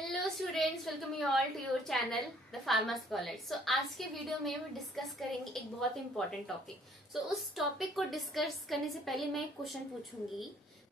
Hello students, welcome you all to your channel the pharma scholar. So आज के video में हम discuss करेंगे एक बहुत इंपॉर्टेंट टॉपिक। सो उस टॉपिक को डिस्कस करने से पहले मैं एक क्वेश्चन पूछूंगी।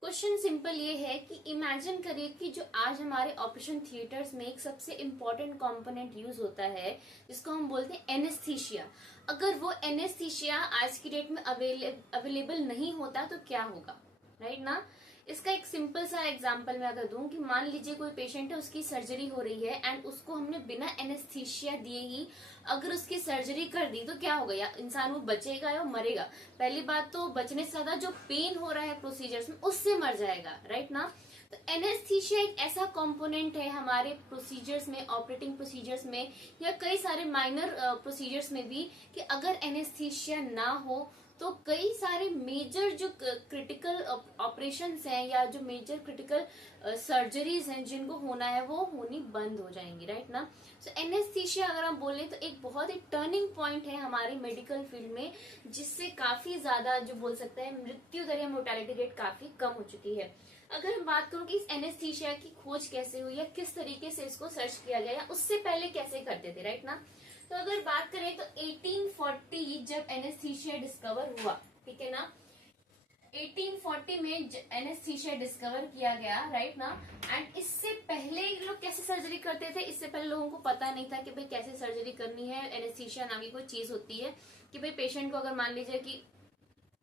क्वेश्चन सिंपल ये है कि इमेजिन करिए कि जो आज हमारे ऑपरेशन थिएटर्स में एक सबसे इम्पोर्टेंट कंपोनेंट यूज होता है जिसको हम बोलते हैं एनेस्थीसिया। अगर वो एनेस्थीसिया आज की डेट में अवेलेबल नहीं होता तो क्या होगा, राइट ना। इसका एक सिंपल सा एग्जांपल मैं अगर दूं कि मान लीजिए कोई पेशेंट है, उसकी सर्जरी हो रही है एंड उसको हमने बिना एनेस्थीसिया दिए ही अगर उसकी सर्जरी कर दी तो क्या होगा, या इंसान वो बचेगा या मरेगा। पहली बात तो बचने से ज्यादा जो पेन हो रहा है प्रोसीजर्स में उससे मर जाएगा, राइट ना। तो एनेस्थीसिया एक ऐसा कंपोनेंट है हमारे प्रोसीजर्स में, ऑपरेटिंग प्रोसीजर्स में या कई सारे माइनर प्रोसीजर्स में भी, कि अगर एनेस्थीसिया ना हो तो कई सारे मेजर जो क्रिटिकल ऑपरेशंस हैं या जो मेजर क्रिटिकल सर्जरीज हैं जिनको होना है वो होनी बंद हो जाएंगी, राइट ना। सो एनेस्थीसिया अगर हम बोले तो एक बहुत ही टर्निंग पॉइंट है हमारे मेडिकल फील्ड में, जिससे काफी ज्यादा जो बोल सकते हैं मृत्यु दर या मोर्टेलिटी रेट काफी कम हो चुकी है। अगर हम बात करूं कि इस एनेस्थीसिया की खोज कैसे हुई या किस तरीके से इसको सर्च किया गया या उससे पहले कैसे करते थे, राइट ना। तो अगर बात करें तो 1840 जब एनेस्थीसिया डिस्कवर हुआ, ठीक है ना, 1840 में एनेस्थीसिया डिस्कवर किया गया, राइट ना। एंड इससे पहले लोग कैसे सर्जरी करते थे, इससे पहले लोगों को पता नहीं था कि भाई कैसे सर्जरी करनी है। एनेस्थीसिया नाम की कोई चीज होती है कि भाई पेशेंट को अगर मान लीजिए कि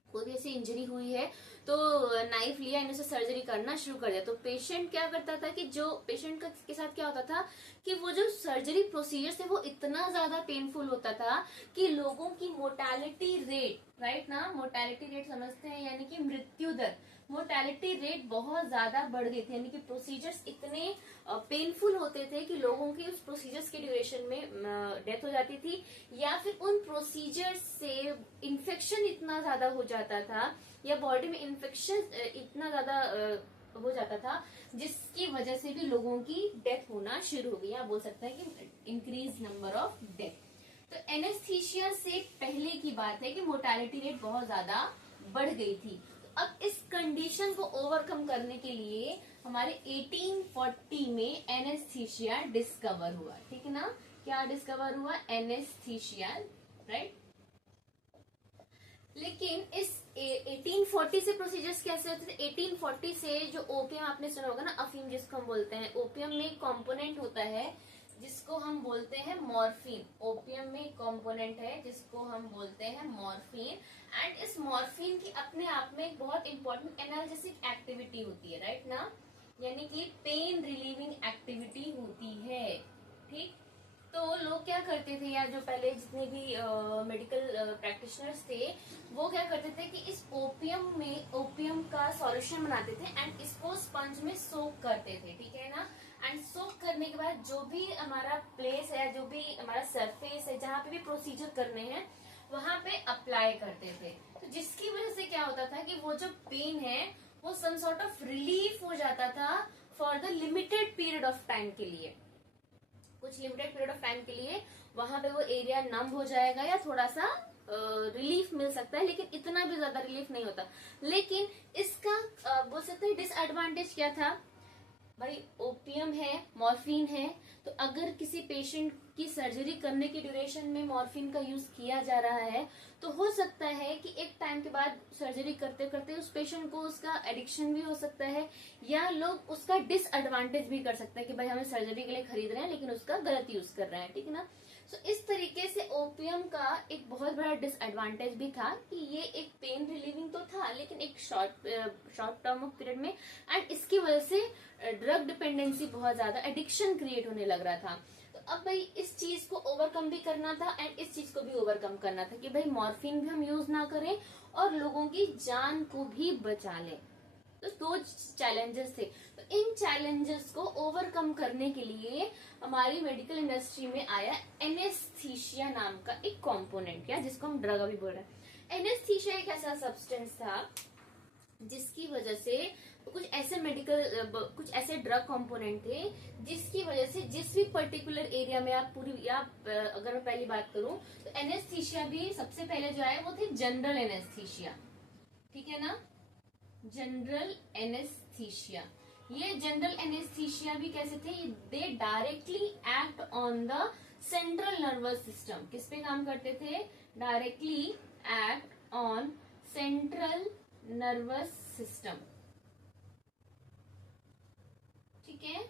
कोई भी ऐसी इंजरी हुई है तो नाइफ लिया इन्हें से सर्जरी करना शुरू कर दिया, तो पेशेंट क्या करता था कि जो पेशेंट के साथ क्या होता था कि वो जो सर्जरी प्रोसीजर थे वो इतना ज्यादा पेनफुल होता था कि लोगों की मोर्टेलिटी रेट, राइट ना, मोर्टेलिटी रेट समझते हैं यानी कि मृत्यु दर, मोर्टेलिटी रेट बहुत ज्यादा बढ़ गई थी। यानी कि प्रोसीजर्स इतने पेनफुल होते थे कि लोगों की उस प्रोसीजर्स के ड्यूरेशन में डेथ हो जाती थी, या फिर उन प्रोसीजर्स से इन्फेक्शन इतना ज्यादा हो जाता था या बॉडी में इन्फेक्शन इतना ज्यादा हो जाता था जिसकी वजह से भी लोगों की डेथ होना शुरू हो गई। आप बोल सकते हैं कि इंक्रीज नंबर ऑफ डेथ। तो एनेस्थीसिया से पहले की बात है कि मोर्टेलिटी रेट बहुत ज्यादा बढ़ गई थी। तो अब इस कंडीशन को ओवरकम करने के लिए हमारे 1840 में एनेस्थीसिया डिस्कवर हुआ, ठीक है ना। क्या डिस्कवर हुआ? Anaesthesia, right. लेकिन इस 1840 से प्रोसीजर्स कैसे होते थे? 1840 से जो ओपियम आपने सुना होगा ना, अफीम जिसको हम बोलते हैं, ओपियम में एक कॉम्पोनेंट होता है जिसको हम बोलते हैं मॉर्फिन। ओपियम में एक कॉम्पोनेंट है जिसको हम बोलते हैं मॉर्फिन, एंड इस मॉर्फिन की अपने आप में एक बहुत इंपॉर्टेंट एनाल्जेसिक एक्टिविटी होती है, राइट ना, यानी कि पेन रिलीविंग एक्टिविटी होती है, ठीक। तो लोग क्या करते थे, या जो पहले जितने भी मेडिकल प्रैक्टिशनर्स थे वो क्या करते थे कि इस ओपियम का सॉल्यूशन बनाते थे एंड इसको स्पंज में सोक करते थे, ठीक है ना। एंड सोक करने के बाद जो भी हमारा प्लेस है, जो भी हमारा सरफेस है जहाँ पे भी प्रोसीजर करने हैं वहां पे अप्लाई करते थे। तो जिसकी वजह से क्या होता था कि वो जो पेन है वो सम सॉर्ट ऑफ रिलीफ हो जाता था for the limited period of time के लिए, कुछ लिमिटेड पीरियड ऑफ टाइम के लिए वहां पे वो एरिया नम हो जाएगा या थोड़ा सा रिलीफ मिल सकता है, लेकिन इतना भी ज्यादा रिलीफ नहीं होता। लेकिन इसका बोल सकते हैं डिसएडवांटेज क्या था भाई, ओपियम है, मॉर्फिन है, तो अगर किसी पेशेंट की सर्जरी करने की ड्यूरेशन में मॉर्फिन का यूज किया जा रहा है तो हो सकता है कि एक टाइम के बाद सर्जरी करते करते उस पेशेंट को उसका एडिक्शन भी हो सकता है, या लोग उसका डिसएडवांटेज भी कर सकते हैं कि भाई हमें सर्जरी के लिए खरीद रहे हैं लेकिन उसका गलत यूज कर रहे हैं, ठीक है ना। सो इस तरीके से ओपियम का एक बहुत बड़ा डिसएडवांटेज भी था कि ये एक पेन रिलीविंग तो था लेकिन एक शॉर्ट टर्म ऑफ पीरियड में, एंड इसकी वजह से ड्रग डिपेंडेंसी बहुत ज्यादा, एडिक्शन क्रिएट होने लग रहा था। तो अब भाई इस चीज को ओवरकम भी करना था एंड इस चीज को भी ओवरकम करना था कि भाई मॉर्फिन भी हम यूज ना करें और लोगों की जान को भी बचा लें। तो दो चैलेंजेस थे। तो इन चैलेंजेस को ओवरकम करने के लिए हमारी मेडिकल इंडस्ट्री में आया एनेस्थीसिया नाम का एक कंपोनेंट, क्या जिसको हम ड्रग अभी बोल रहे हैं। एनेस्थीसिया एक ऐसा सब्सटेंस था जिसकी वजह से कुछ ऐसे ड्रग कंपोनेंट थे जिसकी वजह से जिस भी पर्टिकुलर एरिया में आप अगर मैं पहली बात करूं तो एनेस्थीसिया भी सबसे पहले जो आए वो थे जनरल एनेस्थीसिया, ठीक है ना, जनरल एनेस्थीसिया। ये जनरल एनेस्थीसिया भी कैसे थे, दे directly act on the central nervous system. किस पे काम करते थे, directly act on central nervous system. ठीक है,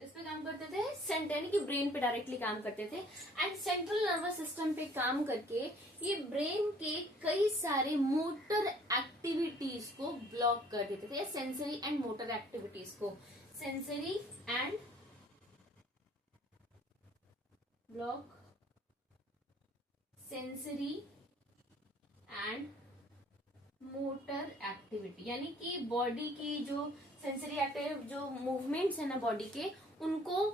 इस पे काम करते थे, सेंटर यानी कि ब्रेन पे डायरेक्टली काम करते थे। एंड सेंट्रल नर्वस सिस्टम पे काम करके ये ब्रेन के कई सारे मोटर एक्टिविटीज को ब्लॉक कर देते थे, सेंसरी एंड मोटर एक्टिविटीज को, sensory and block sensory and motor activity, यानी कि बॉडी की जो सेंसरी एक्टिव जो मूवमेंट्स है ना बॉडी के, उनको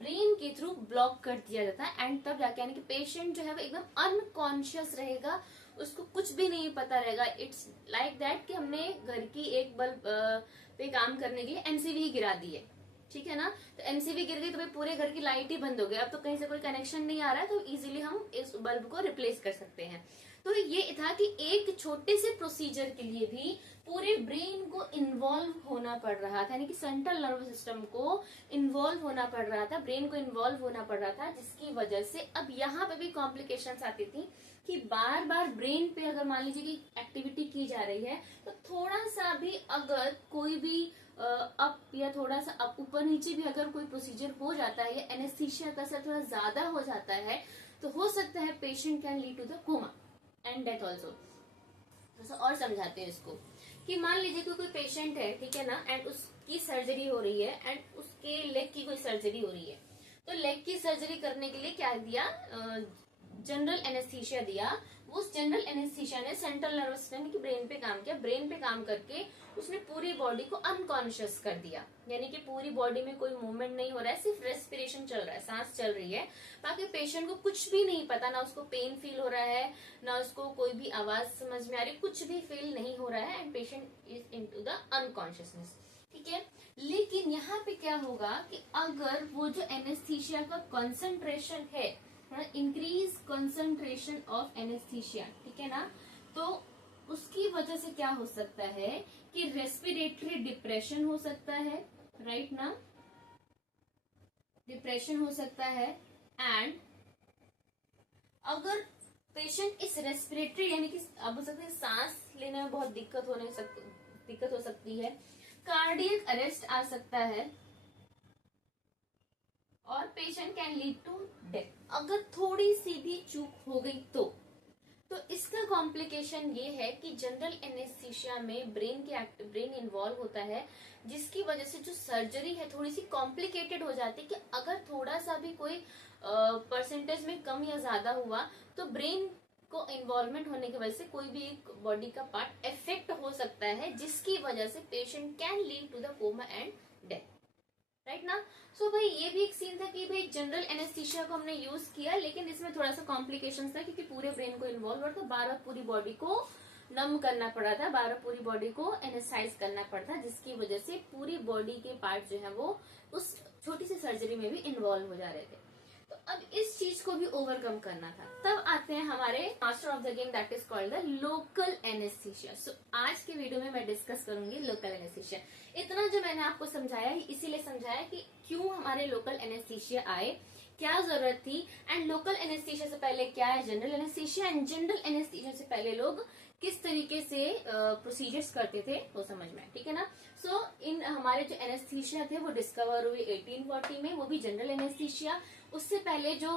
ब्रेन के थ्रू ब्लॉक कर दिया जाता है। एंड तब जाके यानी कि पेशेंट जो है वो एकदम अनकॉन्शियस रहेगा, उसको कुछ भी नहीं पता रहेगा। इट्स लाइक दैट कि हमने घर की एक बल्ब पे काम करने के लिए एमसीवी गिरा दी है, ठीक है ना, तो एमसीवी गिर गई तो भाई पूरे घर की लाइट ही बंद हो गई, अब तो कहीं से कोई कनेक्शन नहीं आ रहा है, तो इजीली हम इस बल्ब को रिप्लेस कर सकते हैं। तो ये था कि एक छोटे से प्रोसीजर के लिए भी पूरे ब्रेन को इन्वॉल्व होना पड़ रहा था, यानी कि सेंट्रल नर्वस सिस्टम को इन्वॉल्व होना पड़ रहा था, ब्रेन को इन्वॉल्व होना पड़ रहा था, जिसकी वजह से अब यहाँ पे भी कॉम्प्लिकेशंस आती थी कि बार बार ब्रेन पे अगर मान लीजिए कि एक्टिविटी की जा रही है, तो थोड़ा सा भी अगर कोई भी अप या थोड़ा सा अप ऊपर नीचे भी अगर कोई प्रोसीजर हो जाता है या एनेस्थीसिया का असर थोड़ा ज्यादा हो जाता है, तो हो सकता है patient can lead to the coma and death also. तो और समझाते हैं इसको कि मान लीजिए कि कोई पेशेंट है, ठीक है ना, एंड उसकी सर्जरी हो रही है एंड उसके लेग की कोई सर्जरी हो रही है, तो लेग की सर्जरी करने के लिए क्या दिया, जनरल एनेस्थीसिया दिया। उस जनरल एनेस्थीसिया ने सेंट्रल नर्वस सिस्टम की ब्रेन पे काम किया, ब्रेन पे काम करके उसने पूरी बॉडी को अनकॉन्शियस कर दिया, यानी कि पूरी बॉडी में कोई मूवमेंट नहीं हो रहा है, सिर्फ रेस्पिरेशन चल रहा है, सांस चल रही है, बाकी पेशेंट को कुछ भी नहीं पता, ना उसको पेन फील हो रहा है, ना उसको कोई भी आवाज समझ में आ रही, कुछ भी फील नहीं हो रहा है, and patient is into the unconsciousness. ठीक है, लेकिन यहाँ पे क्या होगा कि अगर वो जो एनेस्थीसिया का कॉन्सेंट्रेशन है, इंक्रीज कंसंट्रेशन ऑफ एनेस्थीसिया, ठीक है ना, तो उसकी वजह से क्या हो सकता है कि रेस्पिरेटरी डिप्रेशन हो सकता है, राइट ना, डिप्रेशन हो सकता है। एंड अगर पेशेंट इस रेस्पिरेटरी यानी कि अब हो सकता है सांस लेने में बहुत दिक्कत हो सकती है, कार्डियक अरेस्ट आ सकता है, और patient can lead to death अगर थोड़ी सी भी चूक हो गई तो इसका कॉम्प्लिकेशन ये है कि जनरल एनेस्थीसिया में ब्रेन इन्वॉल्व होता है, जिसकी वजह से जो सर्जरी है थोड़ी सी कॉम्प्लिकेटेड हो जाती है कि अगर थोड़ा सा भी कोई परसेंटेज में कम या ज्यादा हुआ तो ब्रेन को इन्वॉल्वमेंट होने की वजह से कोई भी एक बॉडी का पार्ट इफेक्ट हो सकता है, जिसकी वजह से patient can lead to the coma and death, right ना। सो भाई ये भी एक सीन था कि भाई जनरल एनेस्थीसिया को हमने यूज किया, लेकिन इसमें थोड़ा सा कॉम्प्लिकेशंस था क्योंकि पूरे ब्रेन को इन्वॉल्व और तो 12 पूरी बॉडी को नम करना पड़ा था, 12 पूरी बॉडी को एनेस्थाइज करना पड़ता, जिसकी वजह से पूरी बॉडी के पार्ट जो है वो उस छोटी सी सर्जरी में भी इन्वॉल्व हो जा रहे थे। तो अब इस चीज को भी ओवरकम करना था। तब आते हैं हमारे master of the game, that is called the local anesthesia. So आज के वीडियो में मैं डिस्कस करूंगी लोकल एनेस्थीसिया। इतना जो मैंने आपको समझाया इसीलिए समझाया कि क्यों हमारे लोकल एनेस्थीसिया आए, क्या जरूरत थी, एंड लोकल एनेस्थीसिया से पहले क्या है general anaesthesia, and general anaesthesia से पहले लोग किस तरीके से प्रोसीजर्स करते थे वो समझ में, ठीक है ना। सो इन हमारे जो एनेस्थीसिया थे वो डिस्कवर हुए 1840 में, वो भी जनरल एनेस्थीसिया। उससे पहले जो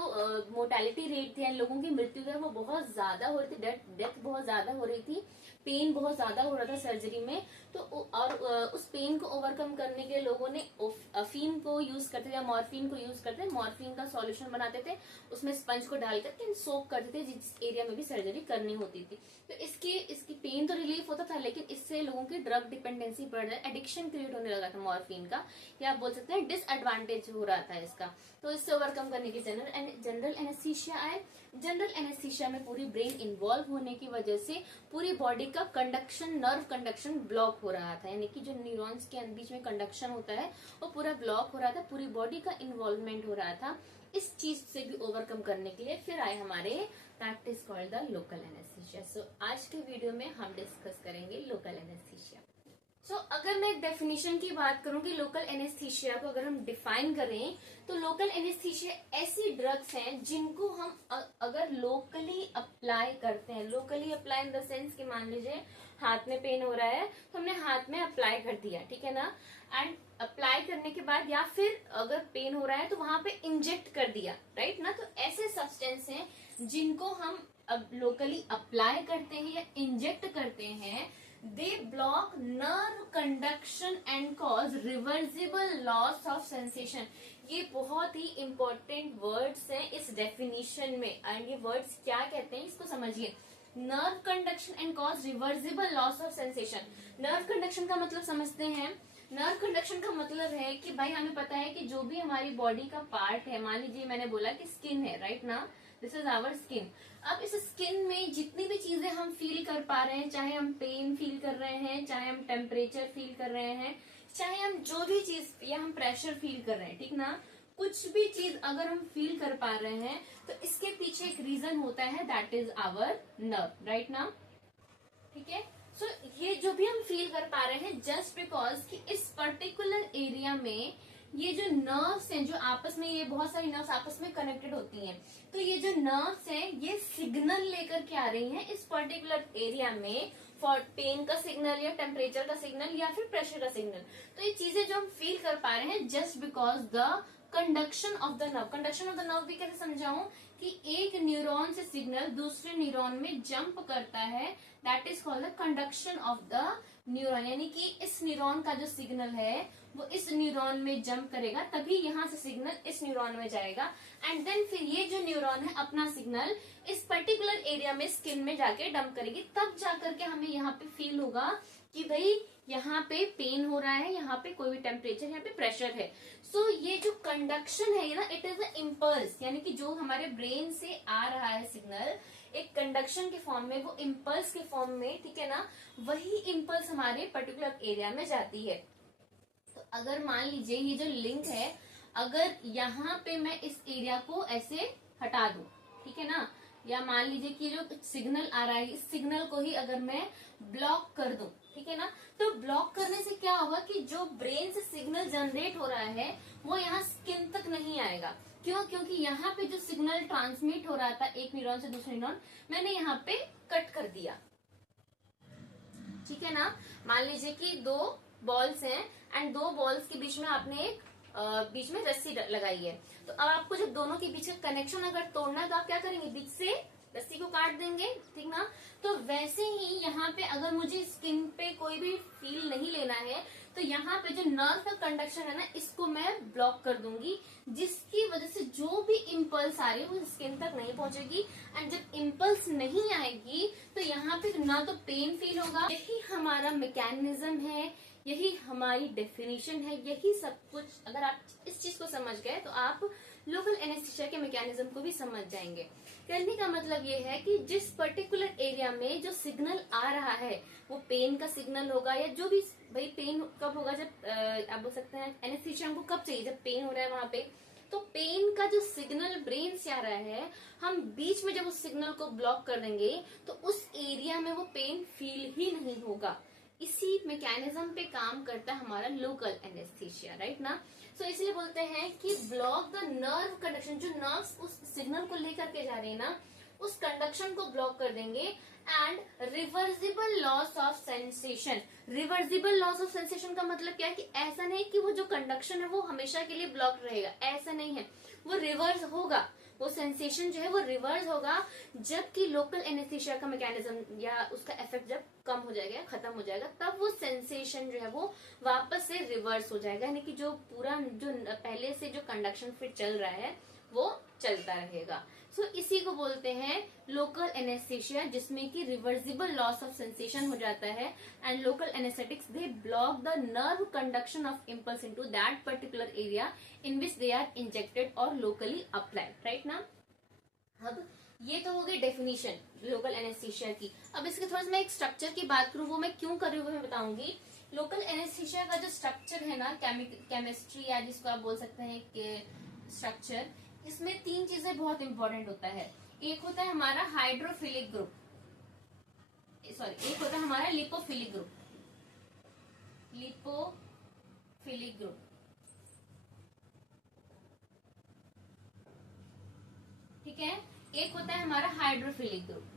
मोर्टेलिटी रेट थे, लोगों की मृत्यु दर वो बहुत ज्यादा हो रही थी, डेथ बहुत ज्यादा हो रही थी, पेन बहुत ज्यादा हो रहा था सर्जरी में। तो और उस पेन को ओवरकम करने के लिए लोगों ने अफीम को यूज करते थे या मॉर्फिन को यूज करते थे, मॉर्फिन का सॉल्यूशन बनाते थे, उसमें स्पंज को डाल करके सोक करते थे जिस एरिया में भी सर्जरी करनी होती थी। तो इसकी पेन तो रिलीफ होता था, लेकिन इससे लोगों की ड्रग डिपेंडेंसी बढ़ जाए, एडिक्शन क्रिएट होने लगा था मॉर्फिन का, या आप बोल सकते हैं डिसएडवांटेज हो रहा था इसका। तो इससे ओवरकम करने की जनरल एनेस्थीसिया आए। जनरल एनेस्थीसिया में पूरी ब्रेन इन्वॉल्व होने की वजह से पूरी बॉडी का कंडक्शन, नर्व कंडक्शन ब्लॉक हो रहा था, यानी कि जो न्यूरॉन्स के बीच में कंडक्शन होता है वो पूरा ब्लॉक हो रहा था, पूरी बॉडी का इन्वॉल्वमेंट हो रहा था। इस चीज से भी ओवरकम करने के लिए फिर आए हमारे that is called the local anesthesia. So आज के वीडियो में हम डिस्कस करेंगे लोकल एनेस्थीसिया। अगर मैं डेफिनेशन की बात करूं कि लोकल एनेस्थीसिया को अगर हम डिफाइन करें, तो लोकल एनेस्थीसिया ऐसी ड्रग्स हैं जिनको हम अगर लोकली अप्लाई करते हैं, locally apply in the sense कि मान लीजिए हाथ में पेन हो रहा है तो हमने हाथ में अप्लाई कर दिया, ठीक है ना, एंड अप्लाई करने के बाद या फिर अगर पेन हो रहा है तो वहां पे इंजेक्ट कर दिया, राइट ना। तो ऐसे सब्सटेंस हैं जिनको हम अब लोकली अप्लाई करते हैं या इंजेक्ट करते हैं, they block nerve conduction and cause reversible loss of sensation. ये बहुत ही इंपॉर्टेंट वर्ड्स हैं इस डेफिनेशन में, एंड ये वर्ड्स क्या कहते हैं इसको समझिए। Nerve conduction and cause reversible loss of sensation. Nerve conduction का मतलब समझते हैं। नर्व कंडक्शन का मतलब है कि भाई हमें पता है कि जो भी हमारी बॉडी का पार्ट है, मान लीजिए मैंने बोला कि स्किन है, राइट ना, दिस इज आवर स्किन। अब इस स्किन में जितनी भी चीजें हम फील कर पा रहे हैं, चाहे हम पेन फील कर रहे हैं, चाहे हम टेम्परेचर फील कर रहे हैं, चाहे हम जो भी चीज या हम प्रेशर फील कर रहे हैं, ठीक ना, कुछ भी चीज अगर हम फील कर पा रहे हैं तो इसके पीछे एक रीजन होता है, that is our nerve, right ना, ठीक है। सो ये जो भी हम फील कर पा रहे हैं जस्ट बिकॉज कि इस पर्टिकुलर एरिया में ये जो नर्व्स हैं, जो आपस में, ये बहुत सारी नर्व्स आपस में कनेक्टेड होती हैं, तो ये जो नर्व्स हैं ये सिग्नल लेकर के आ रही हैं इस पर्टिकुलर एरिया में, फॉर पेन का सिग्नल या टेम्परेचर का सिग्नल या फिर प्रेशर का सिग्नल। तो ये चीजें जो हम फील कर पा रहे हैं just because the conduction of the nerve. Conduction of the nerve भी कैसे समझाऊं कि एक न्यूरॉन से सिग्नल दूसरे न्यूरॉन में जंप करता है, that is called the conduction of the neuron. यानी कि इस न्यूरॉन का जो सिग्नल है वो इस न्यूरॉन में जंप करेगा, तभी यहाँ से सिग्नल इस न्यूरॉन में जाएगा, एंड देन फिर ये जो न्यूरॉन है अपना सिग्नल इस पर्टिकुलर एरिया में स्किन में जाके डंप करेगी, तब जाकर के हमें यहाँ पे फील होगा कि भाई यहाँ पे पेन हो रहा है, यहाँ पे कोई भी टेम्परेचर, यहाँ पे प्रेशर है। सो ये जो कंडक्शन है ना, इट इज अ इम्पल्स, यानी कि जो हमारे ब्रेन से आ रहा है सिग्नल एक कंडक्शन के फॉर्म में, वो इम्पल्स के फॉर्म में, ठीक है ना, वही इम्पल्स हमारे पर्टिकुलर एरिया में जाती है। तो अगर मान लीजिए ये जो लिंक है, अगर यहाँ पे मैं इस एरिया को ऐसे हटा दूं, ठीक है ना, या मान लीजिए कि जो सिग्नल आ रहा है इस सिग्नल को ही अगर मैं ब्लॉक कर दूं, ठीक है ना, तो ब्लॉक करने से क्या होगा कि जो ब्रेन से सिग्नल जनरेट हो रहा है वो यहाँ स्किन तक नहीं आएगा। क्यों? क्योंकि यहाँ पे जो सिग्नल ट्रांसमिट हो रहा था एक न्यूरॉन से दूसरे न्यूरॉन, मैंने यहाँ पे कट कर दिया, ठीक है ना। मान लीजिए कि दो बॉल्स हैं एंड दो बॉल्स के बीच में आपने एक बीच में रस्सी लगाई है, तो अब आपको जब दोनों के बीच का कनेक्शन अगर तोड़ना है तो आप क्या करेंगे, बीच से रस्सी को काट देंगे, ठीक ना। तो वैसे ही यहाँ पे अगर मुझे स्किन पे कोई भी फील नहीं लेना है तो यहाँ पे जो नर्व का कंडक्शन है ना, इसको मैं ब्लॉक कर दूंगी, जिसकी वजह से जो भी इम्पल्स आ रही है वो स्किन तक नहीं पहुंचेगी, एंड जब इम्पल्स नहीं आएगी तो यहाँ पे ना तो पेन फील होगा। यही हमारा मैकेनिज्म है, यही हमारी डेफिनेशन है, यही सब कुछ। अगर आप इस चीज को समझ गए तो आप लोकल एनेस्थीसिया के मैकेनिज्म को भी समझ जाएंगे। कहने का मतलब ये है कि जिस पर्टिकुलर एरिया में जो सिग्नल आ रहा है वो पेन का सिग्नल होगा, या जो भी, भाई पेन कब होगा, जब आप बोल सकते हैं एनेस्थीसिया हमको कब चाहिए, जब पेन हो रहा है वहां पे, तो पेन का जो सिग्नल ब्रेन से आ रहा है, हम बीच में जब उस सिग्नल को ब्लॉक कर देंगे तो उस एरिया में वो पेन फील ही नहीं होगा। इसी मैकेनिज्म पे काम करता है हमारा लोकल एनेस्थीसिया, राइट ना। सो इसलिए बोलते हैं कि ब्लॉक द नर्व कंडक्शन, जो नर्व्स उस सिग्नल को लेकर के जा रहे हैं ना, उस कंडक्शन को ब्लॉक कर देंगे, and reversible loss of sensation. Reversible loss of sensation का मतलब क्या है कि ऐसा नहीं कि वो जो कंडक्शन है वो हमेशा के लिए ब्लॉक रहेगा, ऐसा नहीं है, वो रिवर्स होगा, वो सेंसेशन जो है वो रिवर्स होगा, जबकि लोकल एनेस्थीसिया का मैकेनिज्म या उसका इफेक्ट जब कम हो जाएगा, खत्म हो जाएगा, तब वो सेंसेशन जो है वो वापस से रिवर्स हो जाएगा, यानी कि जो पूरा जो पहले से जो कंडक्शन फिर चल रहा है वो चलता रहेगा। सो इसी को बोलते हैं लोकल एनेस्थीसिया, जिसमें कि रिवर्सिबल लॉस ऑफ सेंसेशन हो जाता है, and local anaesthetics they block the nerve conduction of impulse into that particular area in which they are injected और लोकली अप्लाइड, राइट ना। अब ये तो हो गई डेफिनेशन लोकल एनेस्थीसिया की। अब इसके थोड़ा सा मैं एक स्ट्रक्चर की बात करूं, वो मैं क्यों कर रही हूँ मैं बताऊंगी। लोकल एनेस्थीसिया का जो स्ट्रक्चर है ना, केमिस्ट्री या जिसको आप बोल सकते हैं कि स्ट्रक्चर, इसमें तीन चीजें बहुत इंपॉर्टेंट होता है। एक होता है हमारा हाइड्रोफिलिक ग्रुप, सॉरी, एक होता है हमारा लिपोफिलिक ग्रुप, लिपोफिलिक ग्रुप। ठीक है, एक होता है हमारा हाइड्रोफिलिक ग्रुप।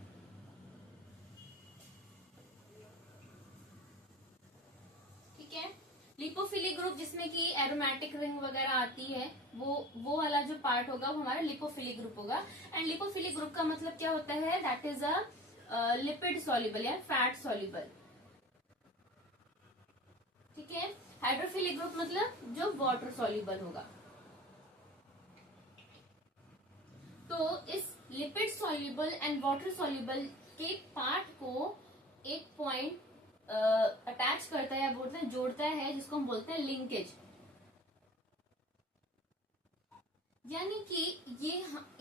ठीक है, लिपोफिलिक ग्रुप जिसमें कि एरोमेटिक रिंग वगैरह आती है, वो वाला जो पार्ट होगा वो हमारा लिपोफिलिक ग्रुप होगा। एंड लिपोफिलिक ग्रुप का मतलब क्या होता है, that is a lipid soluble या फैट सॉल्युबल। ठीक है, हाइड्रोफिलिक ग्रुप मतलब जो वाटर सॉल्युबल होगा। तो इस lipid soluble and water soluble के पार्ट को एक पॉइंट अटैच करता है या बोलते हैं जोड़ता है, जिसको हम बोलते हैं लिंकेज। यानी कि ये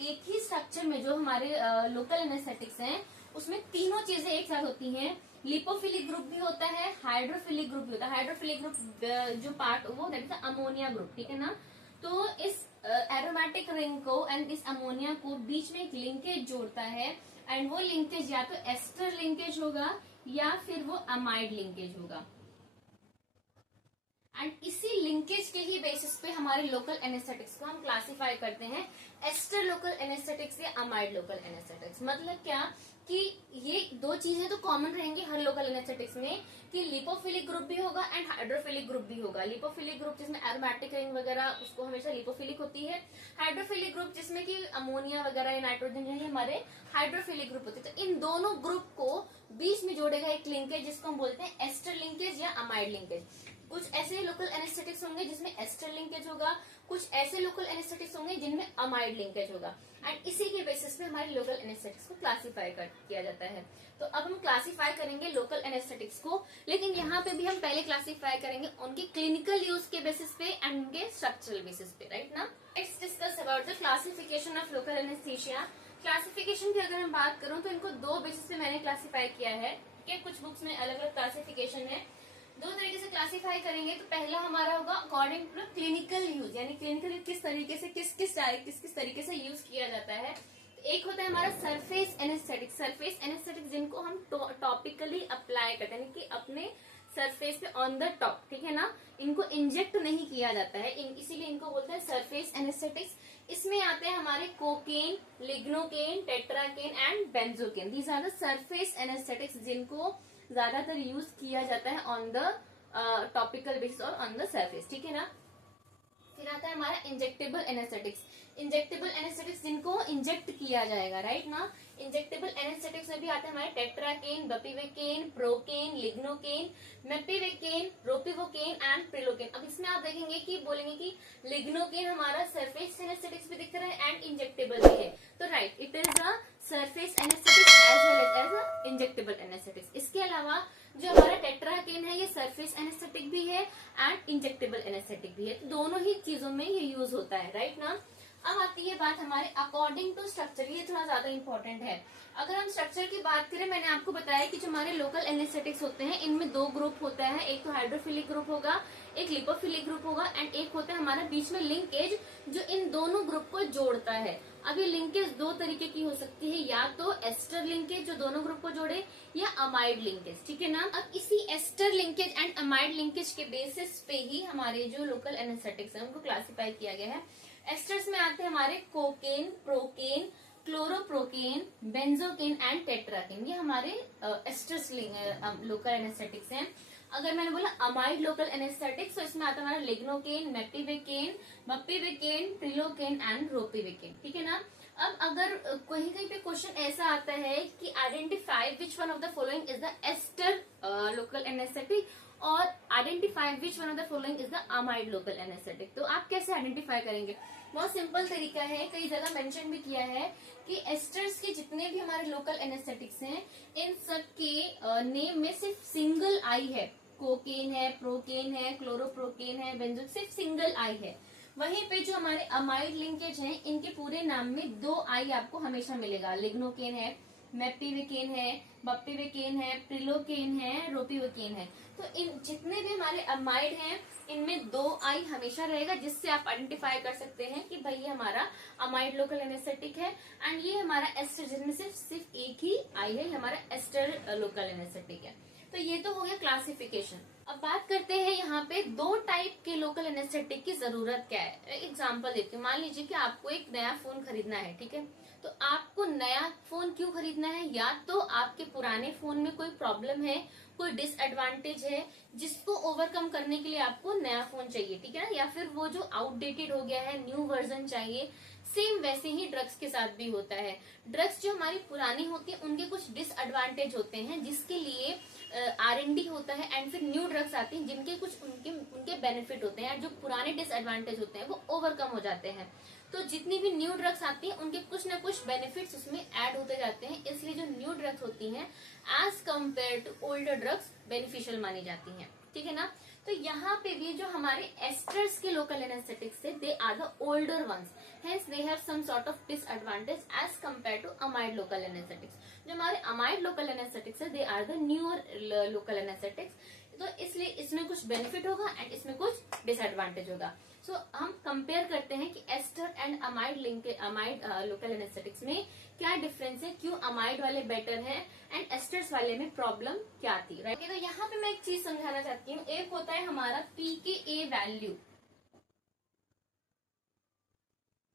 एक ही स्ट्रक्चर में जो हमारे लोकल एनेस्थेटिक्स हैं उसमें तीनों चीजें एक साथ होती हैं। लिपोफिलिक ग्रुप भी होता है, हाइड्रोफिलिक ग्रुप भी होता है। हाइड्रोफिलिक ग्रुप जो पार्ट वो दैट इज अमोनिया ग्रुप। ठीक है ना, तो इस एरोमेटिक रिंग को एंड इस अमोनिया को बीच में एक लिंकेज जोड़ता है। एंड वो लिंकेज या तो एस्टर लिंकेज होगा या फिर वो अमाइड लिंकेज होगा। एंड इसी लिंकेज के ही बेसिस पे हमारे लोकल एनेस्थेटिक्स को हम क्लासिफाई करते हैं, एस्टर लोकल एनेस्थेटिक्स या अमाइड लोकल एनेस्थेटिक्स। मतलब क्या कि ये दो चीजें तो कॉमन रहेंगी हर लोकल एनेस्थेटिक्स में कि लिपोफिलिक ग्रुप भी होगा एंड हाइड्रोफिलिक ग्रुप भी होगा। लिपोफिलिक ग्रुप जिसमें एरोमेटिक रिंग वगैरह उसको हमेशा लिपोफिलिक होती है। हाइड्रोफिलिक ग्रुप जिसमें कि अमोनिया वगैरह या नाइट्रोजन जो है हमारे हाइड्रोफिलिक ग्रुप होते हैं। तो इन दोनों ग्रुप को बीच में जोड़ेगा एक लिंकेज जिसको हम बोलते हैं एस्टर लिंकेज या अमाइड लिंकेज। कुछ ऐसे लोकल एनेस्थेटिक्स होंगे जिसमें एस्टर लिंकेज होगा, कुछ ऐसे लोकल एनेस्थेटिक्स होंगे जिनमें अमाइड लिंकेज होगा। एंड इसी के बेसिस पे हमारे लोकल एनेस्थेटिक्स को क्लासिफाई किया जाता है। तो अब हम क्लासिफाई करेंगे लोकल एनेस्थेटिक्स को, लेकिन यहाँ पे भी हम पहले क्लासिफाई करेंगे उनके क्लिनिकल यूज के बेसिस पे एंड उनके स्ट्रक्चरल बेसिस पे, राइट ना। Let's discuss about the classification of local anaesthesia. Classification की अगर हम बात करूं तो इनको दो बेसिस पे मैंने क्लासिफाई किया है। ठीक है, कुछ बुक्स में अलग अलग क्लासिफिकेशन है। दो तरीके से क्लासिफाई करेंगे। तो पहला हमारा होगा अकॉर्डिंग टू क्लिनिकल यूज, यानी क्लिनिकल यूज किस तरीके से किस तरीके से यूज किया जाता है। तो एक होता है हमारा सरफेस एनेस्थेटिक। सरफेस एनेस्थेटिक जिनको हम टॉपिकली अप्लाई करते हैं, यानी कि अपने सरफेस पे ऑन द टॉप। ठीक है ना, इनको इंजेक्ट नहीं किया जाता है, इसीलिए इनको बोलते हैं सरफेस एनेस्थेटिक्स। इसमें आते हैं हमारे cocaine, lignocaine, tetracaine and benzocaine. These are the surface anaesthetics जिनको ज्यादातर यूज किया जाता है ऑन द टॉपिकल बेसिस और ऑन द सरफेस। ठीक है ना, फिर आता है हमारा इंजेक्टेबल एनेस्थेटिक्स। इंजेक्टेबल एनेस्थेटिक्स जिनको इंजेक्ट किया जाएगा, राइट ना। इंजेक्टेबल एनेस्थेटिक्स में भी आते हैं हमारे tetracaine, बपिवेकेन, procaine, lignocaine, मेपिवेकेन, रोपिवोकेन and prilocaine. अब इसमें आप देखेंगे कि बोलेंगे कि लिग्नोकेन हमारा सरफेस एनेस्थेटिक्स भी दिख रहा है एंड इंजेक्टेबल भी है। तो right, it is a surface anaesthetics as well as a injectable anaesthetics. इसके अलावा जो हमारा टेट्राकेन है ये सरफेस एनेस्थेटिक भी है एंड इंजेक्टेबल एनेस्थेटिक भी है। तो दोनों ही चीजों में ये यूज होता है, राइट ना। अब आती है बात हमारे अकॉर्डिंग टू स्ट्रक्चर, ये थोड़ा ज्यादा इंपॉर्टेंट है। अगर हम स्ट्रक्चर की बात करें, मैंने आपको बताया कि जो हमारे लोकल एनेस्थेटिक्स होते हैं इनमें दो ग्रुप होता है, एक तो हाइड्रोफिलिक ग्रुप होगा, एक लिपोफिलिक ग्रुप होगा एंड एक होता है हमारा बीच में लिंकेज जो इन दोनों ग्रुप को जोड़ता है। अब ये लिंकेज दो तरीके की हो सकती है, या तो एस्टर लिंकेज जो दोनों ग्रुप को जोड़े या अमाइड लिंकेज। ठीक है ना, अब इसी ester linkage and amide linkage के बेसिस पे ही हमारे जो लोकल एनेस्थेटिक्स है उनको क्लासिफाई किया गया है। एस्टर्स में आते हैं हमारे cocaine, procaine, क्लोरोप्रोकेन, benzocaine and tetracaine. ये हमारे एस्टर्स लोकल एनेस्थेटिक्स हैं। अगर मैंने बोला अमाइड लोकल एनेस्थेटिक्स तो इसमें आता है हमारा लिग्नोकेन, मेपिवेकेन, बपिवेकेन, प्रिलोकेन एंड रोपिवेकेन। ठीक है ना। अब अगर कहीं कहीं पे क्वेश्चन ऐसा आता है कि identify which one of the following is the ester local anesthetic और identify which one of the following is the amide local anesthetic, तो आप कैसे आइडेंटिफाई करेंगे। बहुत सिंपल तरीका है, कई जगह मेंशन भी किया है कि एस्टर्स के जितने भी हमारे लोकल एनेस्थेटिक्स हैं इन सब के नेम में सिर्फ सिंगल आई है। कोकेन है, प्रोकेन है, क्लोरोप्रोकेन है, बेंजो, सिर्फ सिंगल आई है। वहीं पे जो हमारे अमाइड लिंकेज हैं इनके पूरे नाम में दो आई आपको हमेशा मिलेगा। लिग्नोकेन है, मेपिवेकेन है, बपिवेकेन है, प्रिलोकेन है, रोपिवेकेन है। तो इन जितने भी हमारे अमाइड हैं इनमें दो आई हमेशा रहेगा, जिससे आप आइडेंटिफाई कर सकते हैं कि भाई ये हमारा अमाइड लोकल एनेस्थेटिक है एंड ये हमारा एस्टर जिसमें सिर्फ एक ही आई है, ये हमारा एस्टर लोकल एनेस्थेटिक है। तो ये तो हो गया क्लासिफिकेशन। अब बात करते हैं यहाँ पे दो टाइप के लोकल एनेस्थेटिक की जरूरत क्या है। एग्जांपल देती हूँ, मान लीजिए कि आपको एक नया फोन खरीदना है, ठीक है। तो आपको नया फोन क्यों खरीदना है, या तो आपके पुराने फोन में कोई प्रॉब्लम है, कोई डिसएडवांटेज है जिसको ओवरकम करने के लिए आपको नया फोन चाहिए, ठीक है ना, या फिर वो जो आउटडेटेड हो गया है न्यू वर्जन चाहिए। सेम वैसे ही ड्रग्स के साथ भी होता है। ड्रग्स जो हमारी पुरानी होती है उनके कुछ डिसएडवांटेज होते हैं जिसके लिए R&D होता है, एंड फिर न्यू ड्रग्स आती हैं जिनके कुछ उनके उनके बेनिफिट होते हैं, जो पुराने डिसएडवांटेज होते हैं वो ओवरकम हो जाते हैं। तो जितनी भी न्यू ड्रग्स आती हैं उनके कुछ ना कुछ बेनिफिट्स उसमें ऐड होते जाते हैं, इसलिए जो न्यू ड्रग्स होती हैं as compare to older drugs beneficial मानी जाती हैं, ठीक है ना। तो यहाँ पे भी जो हमारे एस्टर्स के लोकल एनेस्थेटिक्स है, they are the older ones, hence they have some sort of disadvantage as compare to amide local anaesthetics. जो हमारे अमाइड लोकल एनेस्थेटिक्स है, they are the newer local anaesthetics. तो इसलिए इसमें कुछ बेनिफिट होगा एंड इसमें कुछ डिसएडवांटेज होगा। सो हम कंपेयर करते हैं कि ester and amide local anaesthetics में क्या डिफरेंस है, क्यों अमाइड वाले बेटर हैं एंड एस्टर्स वाले में प्रॉब्लम क्या थी, राइट। तो यहाँ पे मैं एक चीज समझाना चाहती हूँ। एक होता है हमारा pKa value,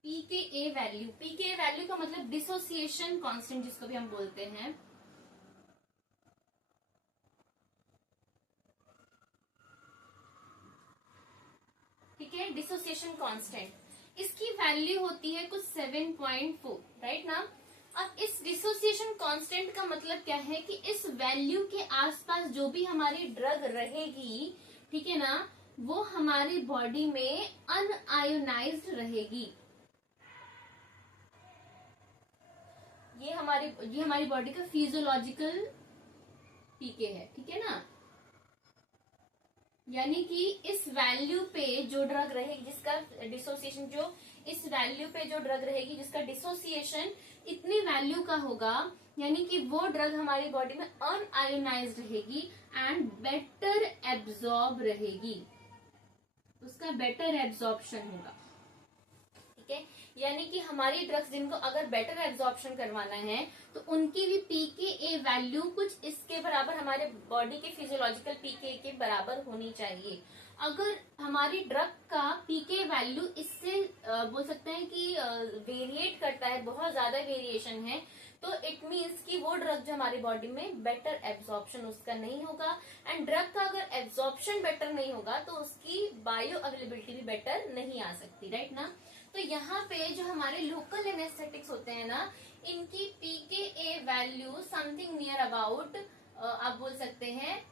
pKa value, pKa value का मतलब डिसोसिएशन कांस्टेंट जिसको भी हम बोलते हैं। ठीक है, डिसोसिएशन कांस्टेंट, इसकी वैल्यू होती है कुछ 7.4, राइट ना। अब इस डिसोसिएशन कांस्टेंट का मतलब क्या है कि इस वैल्यू के आसपास जो भी हमारी ड्रग रहेगी, ठीक है ना, वो हमारी बॉडी में अनआयोनाइज्ड रहेगी। ये हमारी बॉडी का फिजियोलॉजिकल पीके है, ठीक है ना। यानी कि इस वैल्यू पे जो ड्रग रहेगी जिसका डिसोसिएशन, जो इस वैल्यू पे जो ड्रग रहेगी जिसका डिसोसिएशन इतनी वैल्यू का होगा, यानी कि वो ड्रग हमारी बॉडी में अनआयोनाइज्ड रहेगी एंड बेटर एब्जॉर्ब रहेगी, उसका बेटर एब्जॉर्प्शन होगा, ठीक है। यानी कि हमारी ड्रग्स जिनको अगर बेटर एब्जॉर्प्शन करवाना है तो उनकी भी पीकेए वैल्यू कुछ इसके बराबर, हमारे बॉडी के फिजियोलॉजिकल पीके के बराबर होनी चाहिए। अगर हमारी ड्रग का पीके वैल्यू इससे बोल सकते हैं कि वेरिएट करता है, बहुत ज्यादा वेरिएशन है, तो इट मीन्स कि वो ड्रग जो हमारी बॉडी में बेटर एब्जॉर्प्शन उसका नहीं होगा, एंड ड्रग का अगर एब्जॉर्प्शन बेटर नहीं होगा तो उसकी बायो अवेलेबिलिटी भी बेटर नहीं आ सकती, राइट ना। तो यहाँ पे जो हमारे लोकल एनेस्थेटिक्स होते हैं ना, इनकी pKa value something near about, आप बोल सकते हैं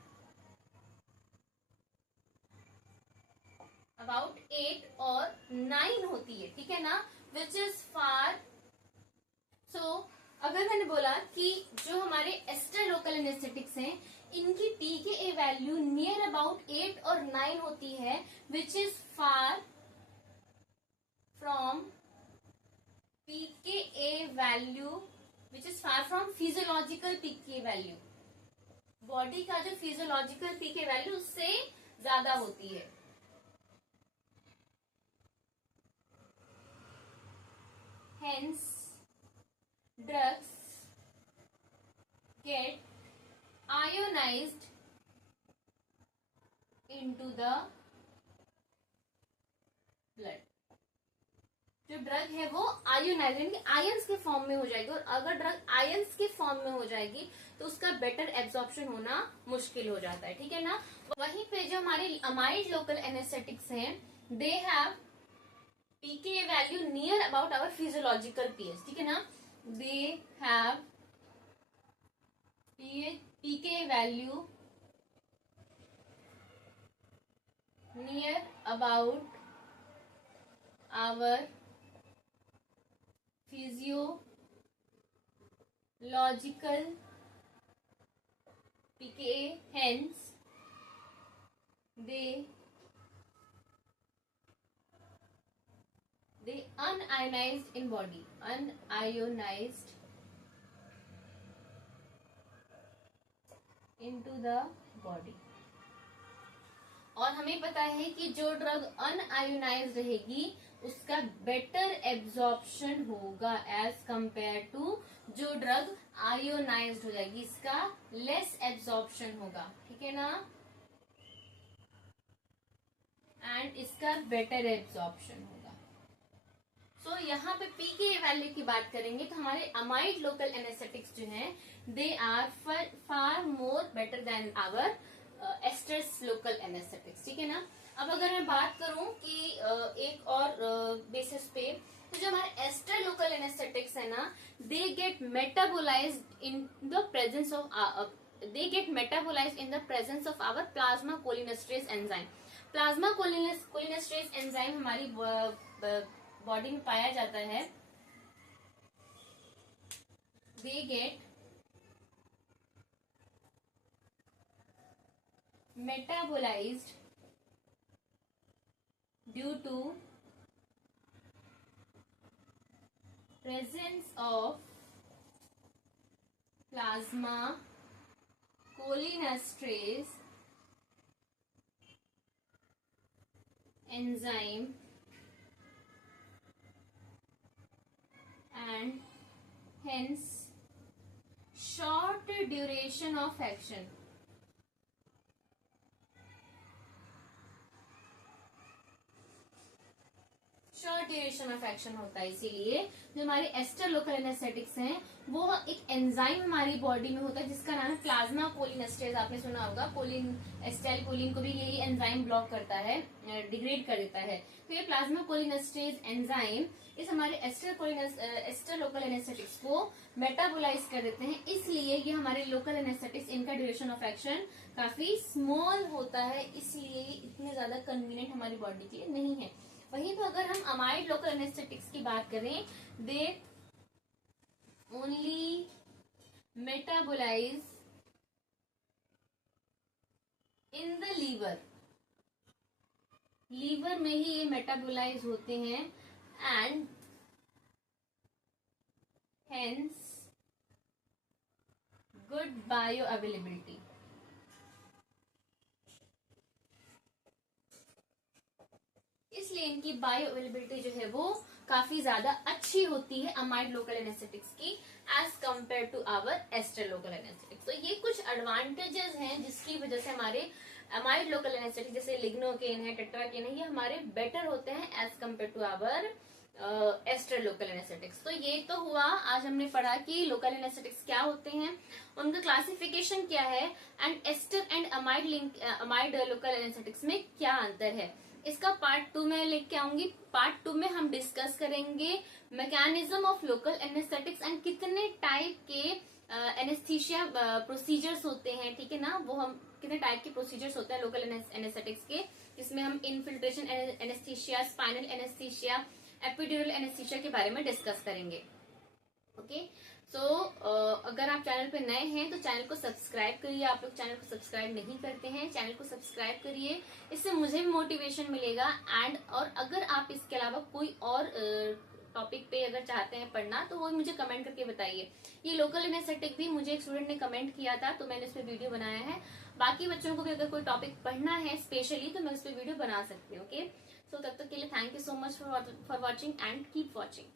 अबाउट 8 और 9 होती है, ठीक है ना, विच इज फार। सो अगर मैंने बोला कि जो हमारे एस्टर लोकल एनेस्थेटिक्स हैं इनकी पीकेए वैल्यू नियर अबाउट 8 और 9 होती है, which is far from pKa value, which is far from physiological pKa value, body का जो फिजियोलॉजिकल पीके वैल्यू उससे ज्यादा होती है। Hence drugs get ionized into the blood। जो ड्रग है वो आयोनाइज यानी आयंस के फॉर्म में हो जाएगी, और अगर ड्रग आयंस के फॉर्म में हो जाएगी तो उसका बेटर एब्जॉर्प्शन होना मुश्किल हो जाता है, ठीक है ना। वहीं पे जो हमारे अमाइड लोकल एनेस्थेटिक्स हैं, they have pK value near about our physiological pH, ठीक है ना। They have pK value near about our physiological pKa, hence they unionized in body, unionized into the body। और हमें पता है कि जो ड्रग अनआयोनाइज्ड रहेगी उसका बेटर एब्जॉर्प्शन होगा एज कंपेयर टू जो ड्रग आयोनाइज्ड हो जाएगी, इसका लेस एब्जॉर्प्शन होगा, ठीक है ना। एंड इसका बेटर एब्जॉर्प्शन होगा। सो यहाँ पे पी के वैल्यू की बात करेंगे तो हमारे अमाइड लोकल एनेस्थेटिक्स जो हैं they are far more better than our esters local anaesthetics, ठीक है ना। अब अगर मैं बात करूं कि एक और बेसिस पे, तो जो हमारे एस्टर लोकल एनेस्थेटिक्स है ना, they get metabolised in the presence of our plasma cholinesterase enzyme. Plasma cholinesterase enzyme हमारी बॉडी में पाया जाता है। They get metabolized due to presence of plasma cholinesterase enzyme and hence short duration of action। Short duration of action होता है, इसीलिए जो हमारे एस्टर लोकल एनेस्थेटिक्स हैं वो एक एंजाइम हमारी बॉडी में होता है जिसका नाम है प्लाज्मा कोलिनेस्ट्रेज। आपने सुना होगा, कोलिन एस्टाइल कोलिन को भी यही एंजाइम ब्लॉक करता है, डिग्रेड कर देता है। तो ये प्लाज्मा कोलिनेस्ट्रेज एंजाइम इस हमारे एस्टर लोकल एनेस्थेटिक्स को मेटाबोलाइज कर देते हैं, इसलिए ये हमारे लोकल एनेस्थेटिक्स इनका ड्यूरेशन ऑफ एक्शन काफी स्मॉल होता है, इसलिए इतने ज्यादा कन्वीनियंट हमारी बॉडी के लिए नहीं है। वहीं तो अगर हम अमाइड लोकल एनेस्थेटिक्स की बात करें, they only metabolise in the liver. Liver में ही ये मेटाबोलाइज होते हैं and hence good bioavailability. इसलिए इनकी बायो अवेलेबिलिटी जो है वो काफी ज्यादा अच्छी होती है अमाइड लोकल एनेस्थेटिक्स की as compare to our ester local anaesthetics. तो ये कुछ एडवांटेजेस हैं जिसकी वजह से हमारे अमाइड लोकल एनेस्थेटिक्स जैसे लिग्नोकेन है, टेट्राकेन है, ये हमारे बेटर होते हैं as compare to our ester local anaesthetics. तो ये तो हुआ, आज हमने पढ़ा कि लोकल एनेस्थेटिक्स क्या होते हैं, उनका क्लासिफिकेशन क्या है and ester and amide local anaesthetics में क्या अंतर है। इसका पार्ट 2 में लेके आऊंगी। पार्ट 2 में हम डिस्कस करेंगे mechanism of local anaesthetics and कितने टाइप के एनेस्थीसिया प्रोसीजर्स होते हैं, ठीक है ना, वो हम कितने टाइप के प्रोसीजर्स होते हैं लोकल एनेस्थेटिक्स के, जिसमें हम infiltration anaesthesia, spinal anaesthesia, epidural anaesthesia के बारे में डिस्कस करेंगे। ओके, सो अगर आप चैनल पे नए हैं तो चैनल को सब्सक्राइब करिए। आप लोग चैनल को सब्सक्राइब नहीं करते हैं, चैनल को सब्सक्राइब करिए, इससे मुझे भी मोटिवेशन मिलेगा। एंड और अगर आप इसके अलावा कोई और टॉपिक पे अगर चाहते हैं पढ़ना तो वो मुझे कमेंट करके बताइए। ये लोकल एनेस्थेटिक भी मुझे एक स्टूडेंट ने कमेंट किया था तो मैंने इस पे वीडियो बनाया है। बाकी बच्चों को भी अगर कोई टॉपिक पढ़ना है स्पेशली तो मैं उस पर वीडियो बना सकती हूँ। ओके, सो तब तक के लिए thank you so much for watching and keep watching.